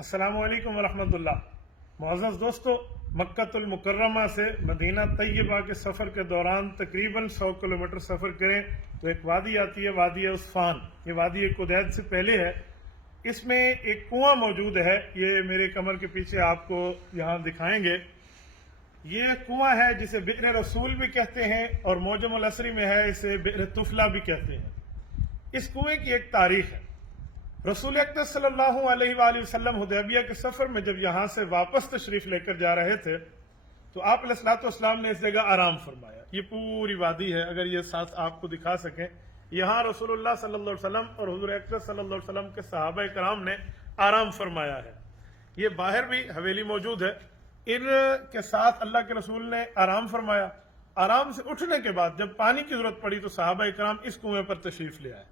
السلام علیکم ورحمۃ اللہ۔ معزز دوستو، مکۃ المکرمہ سے مدینہ طیبہ کے سفر کے دوران تقریباً 100 کلومیٹر سفر کریں تو ایک وادی آتی ہے، وادی عصفان۔ یہ وادی قدید سے پہلے ہے۔ اس میں ایک کنواں موجود ہے، یہ میرے کمر کے پیچھے آپ کو یہاں دکھائیں گے۔ یہ کنواں ہے جسے بئر رسول بھی کہتے ہیں، اور موجم العصری میں ہے اسے بئر طفلہ بھی کہتے ہیں۔ اس کنویں کی ایک تاریخ ہے۔ رسول اکرم صلی اللہ علیہ وآلہ وسلم حدیبیہ کے سفر میں جب یہاں سے واپس تشریف لے کر جا رہے تھے تو آپ علیہ الصلوۃ والسلام نے اس جگہ آرام فرمایا۔ یہ پوری وادی ہے، اگر یہ ساتھ آپ کو دکھا سکیں، یہاں رسول اللہ صلی اللہ علیہ وسلم اور حضور اکرم صلی اللہ علیہ وسلم کے صحابہ کرام نے آرام فرمایا ہے۔ یہ باہر بھی حویلی موجود ہے، ان کے ساتھ اللہ کے رسول نے آرام فرمایا۔ آرام سے اٹھنے کے بعد جب پانی کی ضرورت پڑی تو صحابہ کرام اس کنویں پر تشریف لے آئے۔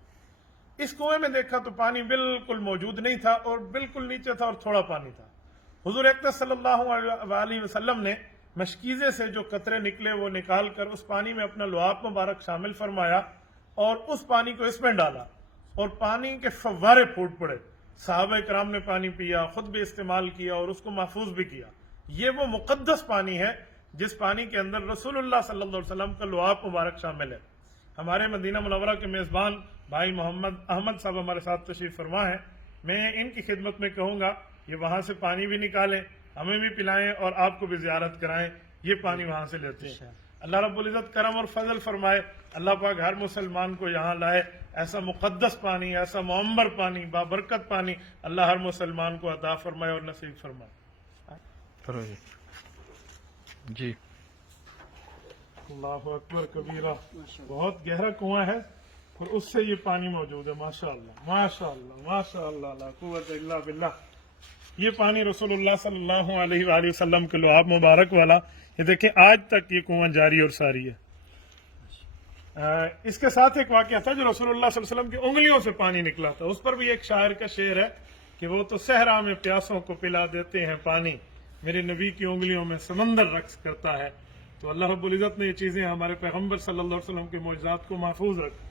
اس کنویں میں دیکھا تو پانی بالکل موجود نہیں تھا اور بالکل نیچے تھا اور تھوڑا پانی تھا۔ حضور اکرم صلی اللہ علیہ وسلم نے مشکیزے سے جو قطرے نکلے وہ نکال کر اس پانی میں اپنا لعاب مبارک شامل فرمایا اور اس پانی کو اس میں ڈالا اور پانی کے فوارے پھوٹ پڑے۔ صحابہ کرام نے پانی پیا، خود بھی استعمال کیا اور اس کو محفوظ بھی کیا۔ یہ وہ مقدس پانی ہے جس پانی کے اندر رسول اللہ صلی اللہ علیہ وسلم کا لعاب مبارک شامل ہے۔ ہمارے مدینہ منورہ کے میزبان بھائی محمد احمد صاحب ہمارے ساتھ تشریف فرما ہیں۔ میں ان کی خدمت میں کہوں گا یہ وہاں سے پانی بھی نکالیں، ہمیں بھی پلائیں اور آپ کو بھی زیارت کرائیں۔ یہ پانی وہاں سے لیتے ہیں۔ اللہ رب العزت کرم اور فضل فرمائے، اللہ پاک ہر مسلمان کو یہاں لائے۔ ایسا مقدس پانی، ایسا معمر پانی، بابرکت پانی اللہ ہر مسلمان کو عطا فرمائے اور نصیب فرمائے۔ جی اللہ اکبر کبیرہ، بہت گہرا کنواں ہے اور اس سے یہ پانی موجود ہے۔ ماشاءاللہ ماشاءاللہ ماشاءاللہ، لا قوت الا باللہ۔ یہ پانی رسول اللہ صلی اللہ علیہ وآلہ وسلم کے لعاب مبارک والا، یہ دیکھیں آج تک یہ کنواں جاری اور ساری ہے۔ اس کے ساتھ ایک واقعہ تھا جو رسول اللہ صلی اللہ علیہ وسلم کی انگلیوں سے پانی نکلا تھا، اس پر بھی ایک شاعر کا شعر ہے کہ وہ تو صحرا میں پیاسوں کو پلا دیتے ہیں پانی، میرے نبی کی انگلیوں میں سمندر رقص کرتا ہے۔ تو اللہ رب العزت نے یہ چیزیں ہمارے پیغمبر صلی اللہ علیہ وسلم کے معجزات کو محفوظ رکھ۔